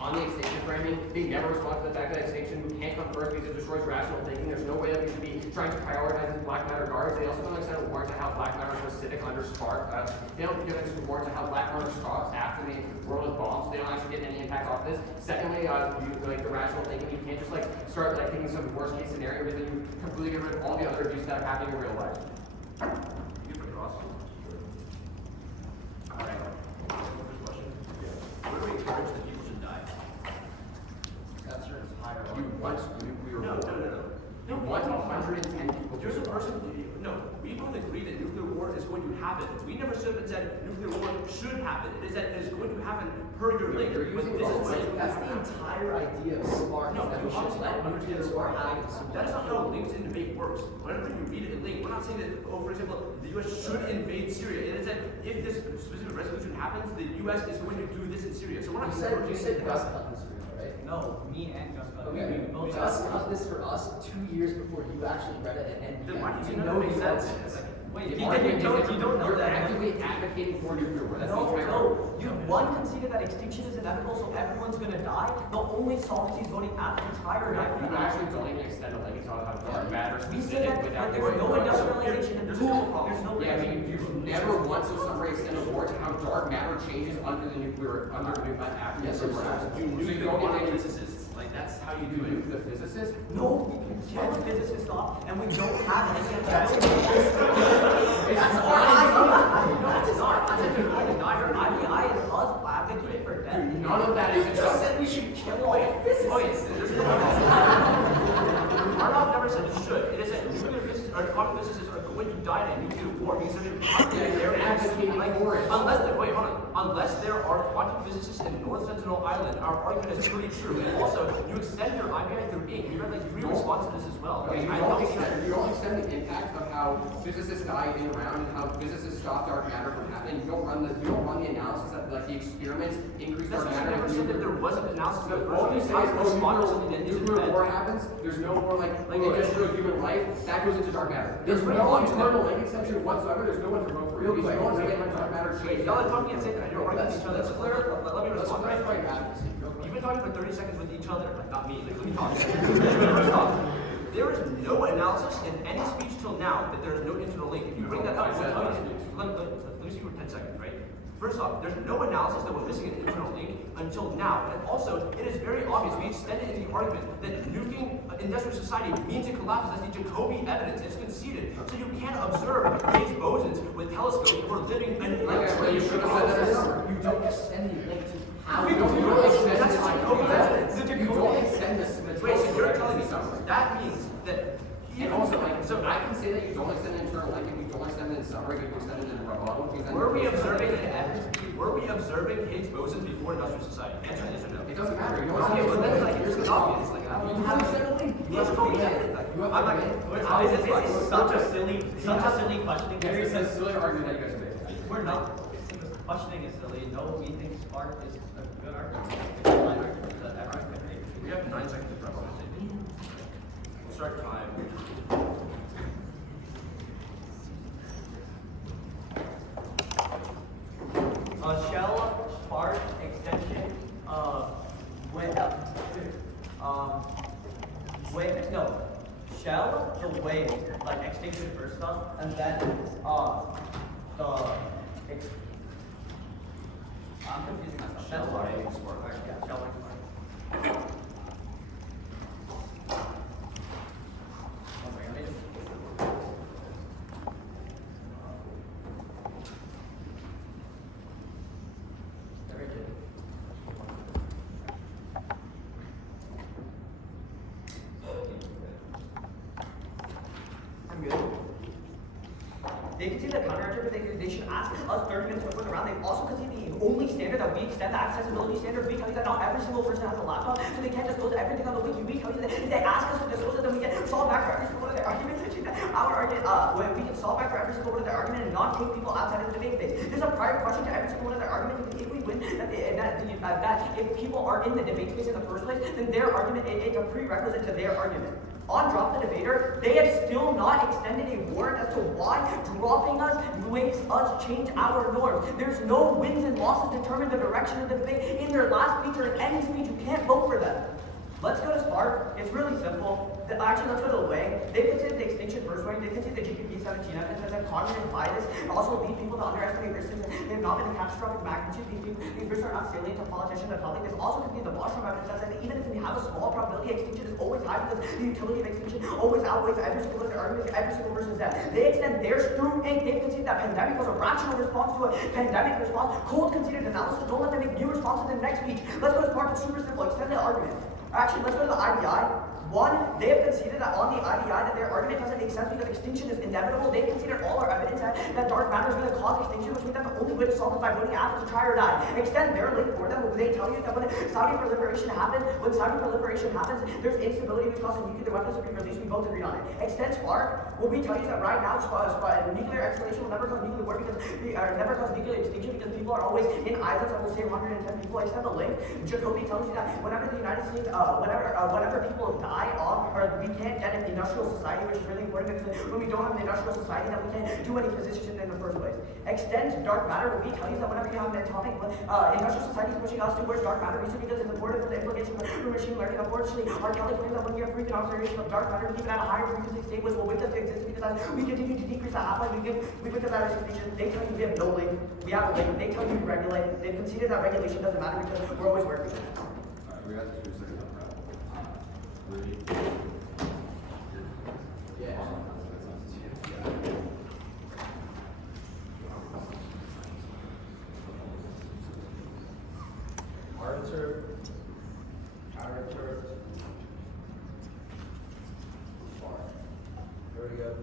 on the extinction framing, they never respond to the fact that extinction can't come first because it destroys rational thinking. There's no way that we should be trying to prioritize these black matter guards. They also don't extend a warrant to how black matter is specific under spark. They don't give us a warrant to how black matter stops after the world is bombed, so they don't actually get any impact off this. Secondly, the rational thinking, you can't just start thinking some worst case scenario because then you completely get rid of all the other abuse that are happening in real life. Alright. First question. What do we encourage that people should die? Answer is higher. You want nuclear war. No. You want 110 people. There's a person. No, we both agree that nuclear war is going to happen. We never stood up and said nuclear war should happen. It is that it is going to happen per your link. That's the entire idea of SMART. No, that we should let nuclear war happen. That is not how links in debate works. Whenever you read it in link, we're not saying that, for example, the U.S. should invade Syria. It is that if this specific resolution happens, the U.S. is going to do this in Syria. So we're not you said Gus cut this for you, right? No, me and Gus cut. Okay, We both Gus cut this for us 2 years before you actually read it and Then why did you didn't know know it you makes read sense? it. Wait, The you argument don't is that know you're that. actively advocating for nuclear war. That's the No, entire you conceded that extinction is inevitable, so everyone's gonna die. The only solvency is voting at the entire die for You that. actually don't even extend the limit on how dark matter We said specific that without there's no industrialization and There's no there's no. Yeah, I mean, you never once in summary extend a war to how dark matter changes under nuclear after Yes, nuclear sir. reactor. You So knew you don't get any physicists. That's how you do nuke it. the physicist. No, we can't physicists stop, and we don't have any That's IBI is us advocating for death. None of that is You just said we should kill all physicists. Oh, yes. Arnold never said it should. It is that nuclear physicists or quantum physicists are going to die in a nuclear war because they're They're advocating for it. unless they're hold on. Unless there are quantum physicists in North Sentinel Island, our argument is pretty true. And also, you extend your IBI through ink. We read like 3 responses to this as well. Okay, I don't think you don't extend the impact of how physicists die in round and how physicists stop dark matter from happening. You don't run the analysis that like the experiments increase dark matter. Never said that there wasn't analysis of the All you say is, nuclear war happens. happens, there's no more like industrial human life, that goes into dark matter. There's pretty no obvious internal link exception whatsoever, there's no one to vote for you. Real quick, You don't explain how dark matter changes. Y'all are talking and saying that you're arguing with each other. Let's clarify. Let me respond. Let's clarify your advocacy, real quick. You've been talking for 30 seconds with each other, like not me. Like, let me talk. First off, there is no analysis in any speech till now that there is no internal link. If you bring that up, let me see for 10 seconds, right? First off, there's no analysis that we're missing an internal link until now. And also, it is very obvious, we extended into the argument that nuking industrial society means it collapses as the Jacobi evidence is conceded. So you can't observe Higgs bosons with telescopes for living and You should have said that as summer. You don't extend the link to how You don't extend That's this. Jacobi evidence. You don't extend this. Wait, so you're telling me that means that And also, like, so I can say that you don't extend the internal link if you don't extend it in summary, if you extend it in rebuttal. were we observing Higgs bosons before industrial society? Answer yes or no. It doesn't matter. You don't Okay, extend well it. that's like it's obvious. Like you have extend the link. you have Jacobi evidence. Like, I'm not gonna. It's such a silly question. Gary says silly argument that you guys make. We're not. Questioning is silly. No, we think Spark is a good argument. It's a fine argument that everyone can make. We have 9 seconds to wrap up. We'll start time. Shell Spark extension Shell the wave like extinction first stuff, and then I'm confusing myself. Shell Spark. Yeah, Shell Spark. They concede the counterinterpretation. They should ask us 30 minutes before the round. They also concede the only standard that we extend, the accessibility standard. We tell you that not every single person has a laptop, so they can't disclose everything on the wiki. We tell you that if they ask us to disclose it, then we can solve back for every single one of their arguments. Our argument, we can solve back for every single one of their argument and not take people outside of the debate phase. There's a prior question to every single one of their arguments because if we win, that if people are in the debate space in the first place, then their argument it's a prerequisite to their argument. On Drop the Debater, they have still not extended a warrant as to why dropping us makes us change our norms. There's no wins and losses determine the direction of the debate in their last speech or in any speech. You can't vote for them. Let's go to Spark. It's really simple. Actually, let's go to the way. They consider the extinction first way. They consider the GPP 17 evidence as a cognitive bias and also lead people to underestimate risks. They have not been a catastrophic magnitude. These risks are not salient to politicians and public. They've also considered the Washington evidence that even if we have a small probability, extinction is always high because the utility of extinction always outweighs every single of their arguments, every single person's death. They extend theirs through ink. They've considered that pandemic was a rational response to a pandemic response. Cold considered analysis. Don't let them make new responses in the next speech. Let's go to Spark. It's super simple. Extend the argument. Actually, let's go to the IBI. One, they have conceded that on the IBI that their argument doesn't make sense because extinction is inevitable. They've considered all our evidence that dark matter is going to cause extinction, which means that the only way to solve it is by voting after to try or die. Extend their link for them. They tell you that when Saudi proliferation happens, there's instability because of nuclear weapons will be released. We both agreed on it. Extend Spark. What we tell you is that right now, nuclear escalation will never cause nuclear war because never cause nuclear extinction because people are always in islands that will save 110 people. Extend the link. Jacobi tells you that whenever the United States, whenever people die off, or we can't get an industrial society, which is really important because when we don't have an industrial society, then we can't do any physician in the first place. Extend dark matter. What we tell you is that whenever you have an atomic industrial society is pushing us towards dark matter research because it's important for the implications for machine learning. Unfortunately, our Kelly claims that when you have frequent observation of dark matter, we keep it at a higher frequency state, which will wake us to exist because as we continue to decrease the half-life, we wake up out of extinction. They tell you we have no link. We have a link. They tell you we regulate. They've conceded that regulation doesn't matter because we're always working. We got 2 seconds on that. Rudy? Yeah. Arbiter, Spark. Very good.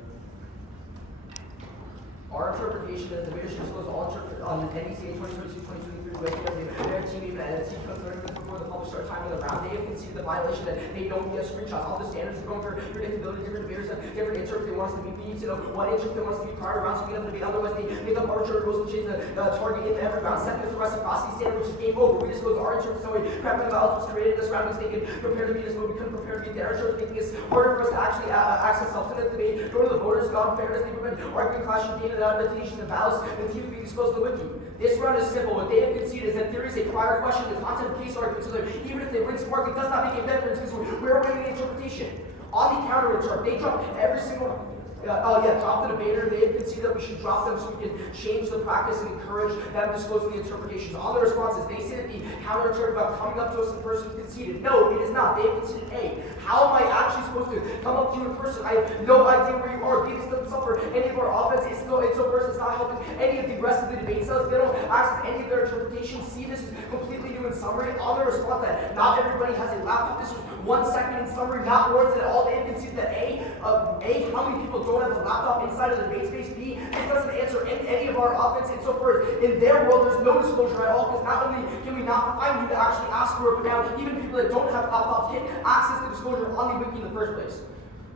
Our interpretation is the bidder should disclose all on the NDCA 2022-2023 regulation of their team name and seek 30 minutes before the public start time of the round. They have conceded the violation that they don't get screenshots. All the standards are going for predictability. Different bidders have different interest. They want us to be, we need to know what interest they want us to be prior to round speed up to be. Otherwise, they make up arbitrary rules and change the target in every round. Second is the reciprocity standard, which is game over. We disclose our interest. So crap and balance was created in this round because they can prepare to beat us, but we couldn't prepare to beat their interest, making it harder for us to actually access substantive debate. Go to the voters, God, fairness, they prevent arguing, clashing, data, limitations, and ballots, and teams being disclosed to the wiki. This round is simple. What they have conceded is that there is a prior question, the content of the case argument, so that even if they bring spark, it does not make a difference because we're awaiting the interpretation. On the counter return, they dropped every single drop the debater. They have conceded that we should drop them so we can change the practice and encourage them disclosing the interpretations. On the responses, they say that the counter return about coming up to us in person conceded. No, it is not. They have conceded A. How am I actually supposed to come up to you in person? I have no idea where you are. B, this doesn't suffer any of our offense. It's so first, it's not helping any of the rest of the debate cells. They don't access any of their interpretations. C, this is completely new in summary. On the response that not everybody has a laptop. This was 1 second in summary, not warranted at all. They have conceded that A, how many people don't have a laptop inside of the debate space? B, this doesn't answer any of our offense. And so first, in their world, there's no disclosure at all, because not only can we not find you to actually ask for it, but now even people that don't have laptops can access the disclosure on the wiki in the first place.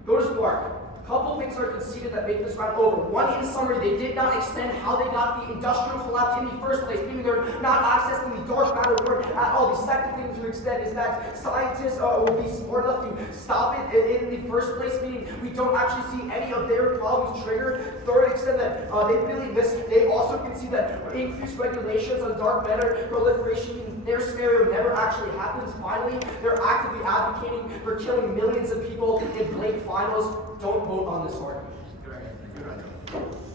Go to Spark. Couple things are conceded that make this round over. One, in summary, they did not extend how they got the industrial collapse in the first place, meaning they're not accessing the dark matter word at all. The second thing to extend is that scientists will be smart enough to stop it in the first place, meaning we don't actually see any of their problems triggered. Third, extend that they really missed. They also concede that increased regulations on dark matter proliferation in their scenario never actually happens. Finally, they're actively advocating for killing millions of people in blank finals. Don't vote on this argument. Good idea.